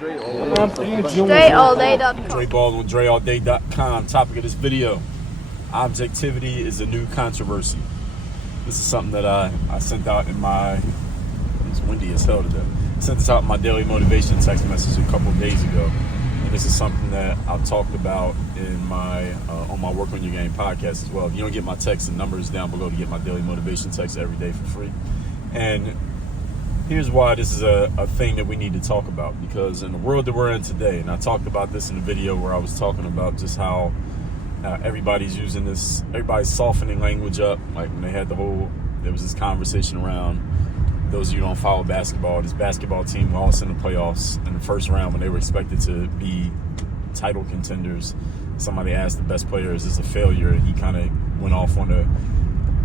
DreAllDay.com. Dre Baldwin, DreAllDay.com. Topic of this video: objectivity is a new controversy. This is something that I sent out in my, it's windy as hell today. I sent this out in my daily motivation text message a couple of days ago. And this is something that I've talked about in my on my Work on Your Game podcast as well. If you don't get my text, the number is down below to get my daily motivation text every day for free. And here's why this is a thing that we need to talk about, because in the world that we're in today, and I talked about this in a video where I was talking about just how everybody's using this, everybody's softening language up. Like when they had there was this conversation around, those of you who don't follow basketball, this basketball team lost in the playoffs in the first round when they were expected to be title contenders. Somebody asked the best player, is this a failure? And he kind of went off on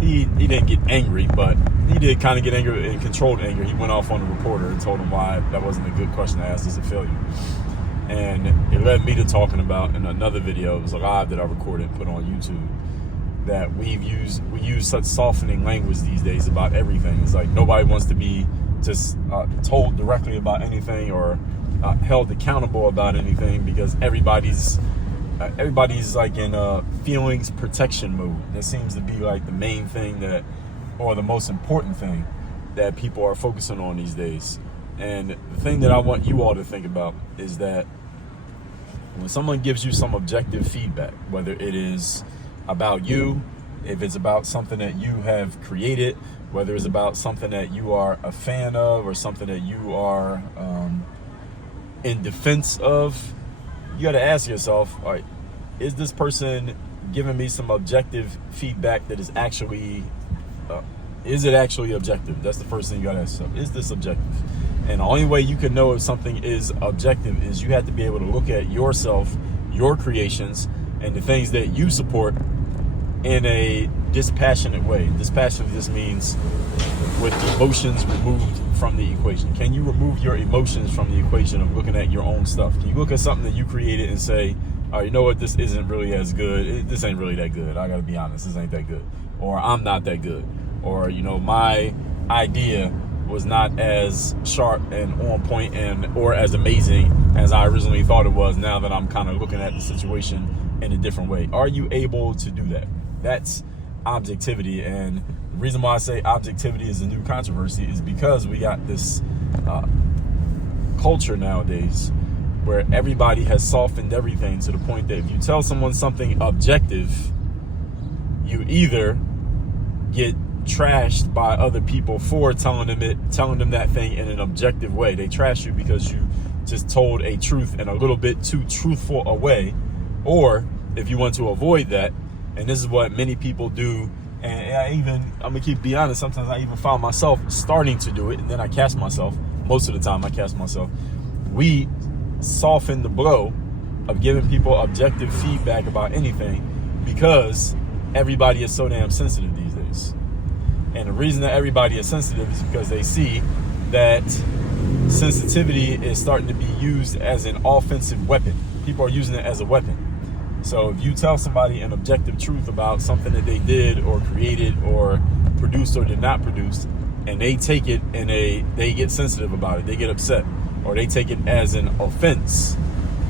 he didn't get angry, but he did kind of get angry and controlled anger. He went off on the reporter and told him why that wasn't a good question to ask as a failure. And it led me to talking about in another video, it was a live that I recorded and put on YouTube, that we use such softening language these days about everything. It's like nobody wants to be just told directly about anything or held accountable about anything, because everybody's like in feelings protection mode. That seems to be like the main thing or the most important thing that people are focusing on these days. And the thing that I want you all to think about is that when someone gives you some objective feedback, whether it is about you, if it's about something that you have created, whether it's about something that you are a fan of or something that you are in defense of, you got to ask yourself, all right, is this person giving me some objective feedback that is actually, is it actually objective? That's the first thing you got to ask yourself. Is this objective? And the only way you can know if something is objective is you have to be able to look at yourself, your creations, and the things that you support in a dispassionate way. Dispassionate just means with emotions removed from the equation. Can you remove your emotions from the equation of looking at your own stuff? Can you look at something that you created and say, oh, you know what, this isn't really as good. This ain't really that good. I got to be honest, this ain't that good. Or I'm not that good. Or, my idea was not as sharp and on point or as amazing as I originally thought it was, now that I'm kind of looking at the situation in a different way. Are you able to do that? That's objectivity. And the reason why I say objectivity is a new controversy is because we got this culture nowadays where everybody has softened everything to the point that if you tell someone something objective, you either get trashed by other people for telling them that thing in an objective way. They trash you because you just told a truth in a little bit too truthful a way. Or if you want to avoid that, and this is what many people do, and I'm gonna be honest, sometimes I even found myself starting to do it, and then I catch myself. Most of the time I catch myself. We soften the blow of giving people objective feedback about anything because everybody is so damn sensitive these days. And the reason that everybody is sensitive is because they see that sensitivity is starting to be used as an offensive weapon. People are using it as a weapon. So if you tell somebody an objective truth about something that they did or created or produced or did not produce, and they take it and they get sensitive about it, they get upset, or they take it as an offense,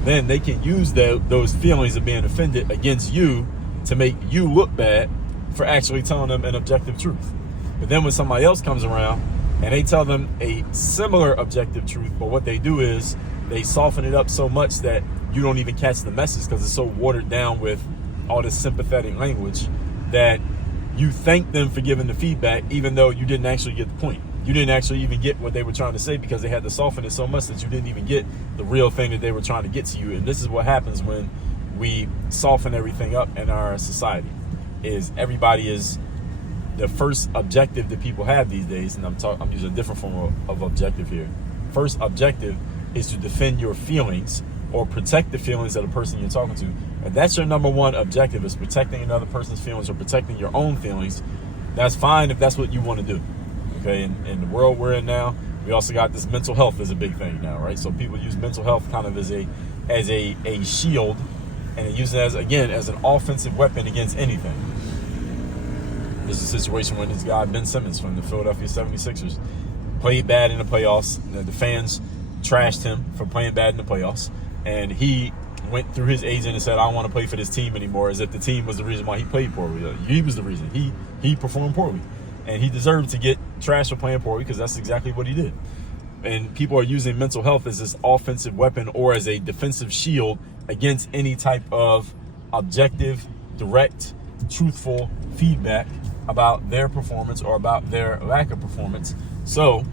then they can use those feelings of being offended against you to make you look bad for actually telling them an objective truth. But then when somebody else comes around and they tell them a similar objective truth, but what they do is they soften it up so much that you don't even catch the message because it's so watered down with all this sympathetic language that you thank them for giving the feedback, even though you didn't actually get the point. You didn't actually even get what they were trying to say because they had to soften it so much that you didn't even get the real thing that they were trying to get to you. And this is what happens when we soften everything up in our society, is everybody is the first objective that people have these days, and I'm using a different form of objective here. First objective is to defend your feelings or protect the feelings of the person you're talking to. If that's your number one objective, is protecting another person's feelings or protecting your own feelings, that's fine if that's what you want to do. Okay, in the world we're in now, we also got this mental health is a big thing now, right? So people use mental health kind of as a shield, and they use it as an offensive weapon against anything. There's a situation when this guy Ben Simmons from the Philadelphia 76ers played bad in the playoffs. The fans trashed him for playing bad in the playoffs, and he went through his agent and said, I don't want to play for this team anymore, as if the team was the reason why he played poorly. He was the reason. He performed poorly. And he deserved to get trashed for playing poorly because that's exactly what he did. And people are using mental health as this offensive weapon or as a defensive shield against any type of objective, direct, truthful feedback about their performance or about their lack of performance. So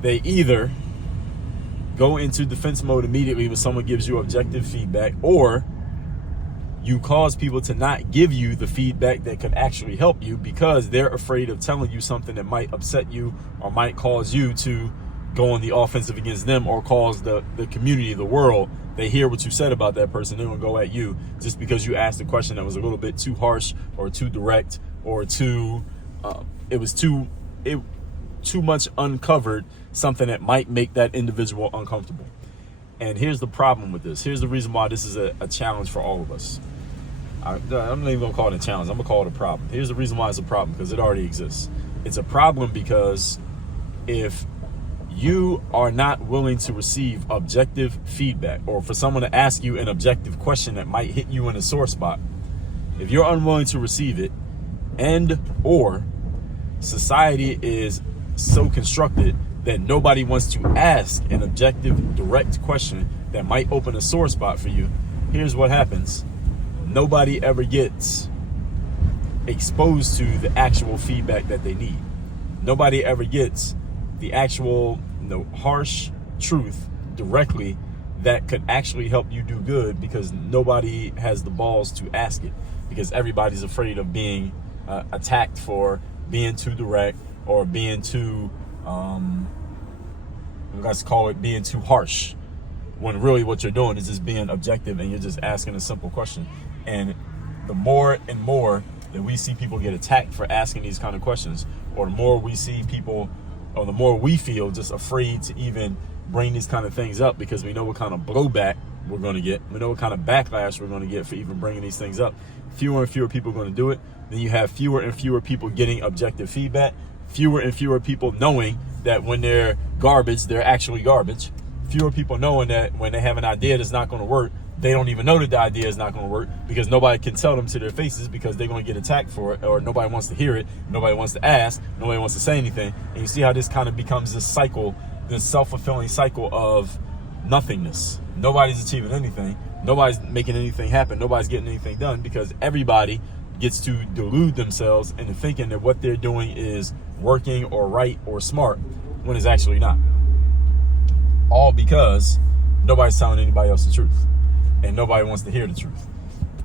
they either go into defense mode immediately when someone gives you objective feedback, or you cause people to not give you the feedback that could actually help you because they're afraid of telling you something that might upset you or might cause you to go on the offensive against them or cause the community, the world. They hear what you said about that person, they're gonna go at you just because you asked a question that was a little bit too harsh or too direct or too much uncovered, something that might make that individual uncomfortable. And here's the problem with this. Here's the reason why this is a challenge for all of us. I'm not even gonna call it a challenge. I'm gonna call it a problem. Here's the reason why it's a problem, because it already exists. It's a problem because if you are not willing to receive objective feedback, or for someone to ask you an objective question that might hit you in a sore spot, if you're unwilling to receive it, and or society is so constructed that nobody wants to ask an objective, direct question that might open a sore spot for you, here's what happens. Nobody ever gets exposed to the actual feedback that they need. Nobody ever gets the actual, harsh truth directly that could actually help you do good, because nobody has the balls to ask it, because everybody's afraid of being attacked for being too direct or being too, let's call it being too harsh, when really what you're doing is just being objective and you're just asking a simple question. And the more and more that we see people get attacked for asking these kind of questions, or the more we see people, or the more we feel just afraid to even bring these kind of things up, because we know what kind of blowback we're going to get. We know what kind of backlash we're going to get for even bringing these things up. Fewer and fewer people are going to do it. Then you have fewer and fewer people getting objective feedback. Fewer and fewer people knowing that when they're garbage, they're actually garbage. Fewer people knowing that when they have an idea that's not going to work, they don't even know that the idea is not going to work, because nobody can tell them to their faces, because they're going to get attacked for it, or nobody wants to hear it, nobody wants to ask, nobody wants to say anything. And you see how this kind of becomes this cycle, this self-fulfilling cycle of nothingness. Nobody's achieving anything. Nobody's making anything happen. Nobody's getting anything done, because everybody gets to delude themselves into thinking that what they're doing is working or right or smart, when it's actually not. All because nobody's telling anybody else the truth, and nobody wants to hear the truth.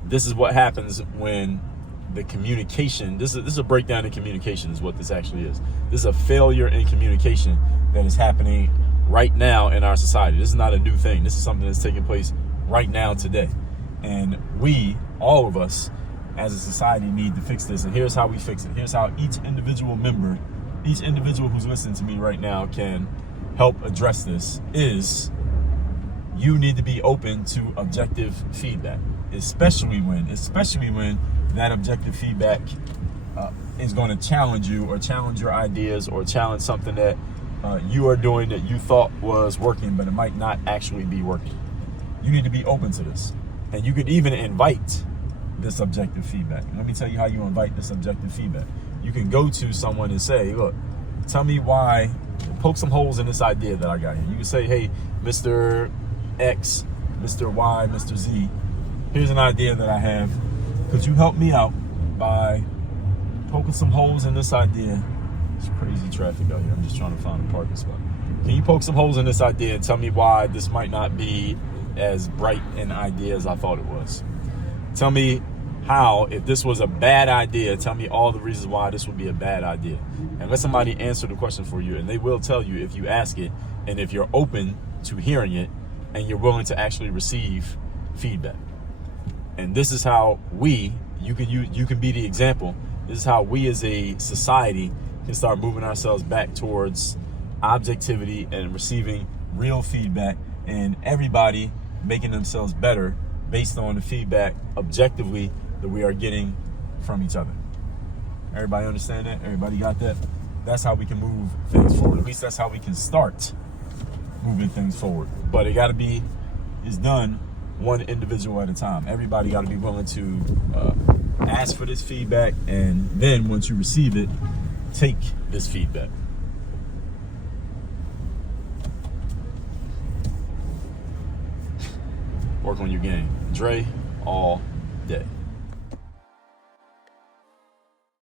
This is what happens when the communication, this is a breakdown in communication is what this actually is. This is a failure in communication that is happening right now in our society. This is not a new thing. This is something that's taking place right now today. And we, all of us as a society, need to fix this. And here's how we fix it. Here's how each individual member, each individual who's listening to me right now can help address this, is you need to be open to objective feedback, especially when that objective feedback is going to challenge you, or challenge your ideas, or challenge something that you are doing that you thought was working, but it might not actually be working. You need to be open to this. And you could even invite this objective feedback. And let me tell you how you invite this objective feedback. You can go to someone and say, look, tell me why, poke some holes in this idea that I got here. You can say, hey, Mr. X, Mr. Y, Mr. Z, here's an idea that I have. Could you help me out by poking some holes in this idea? It's crazy traffic out here. I'm just trying to find a parking spot. Can you poke some holes in this idea and tell me why this might not be as bright an idea as I thought it was? Tell me how, if this was a bad idea, tell me all the reasons why this would be a bad idea. And let somebody answer the question for you, and they will tell you if you ask it, and if you're open to hearing it, and you're willing to actually receive feedback. And this is how you can be the example. This is how we as a society can start moving ourselves back towards objectivity and receiving real feedback, and everybody making themselves better based on the feedback objectively that we are getting from each other. Everybody understand that? Everybody got that? That's how we can move things forward. At least that's how we can start moving things forward. But it got to be, it's done one individual at a time. Everybody got to be willing to ask for this feedback, and then once you receive it, take this feedback. Work on your game. Dre all day.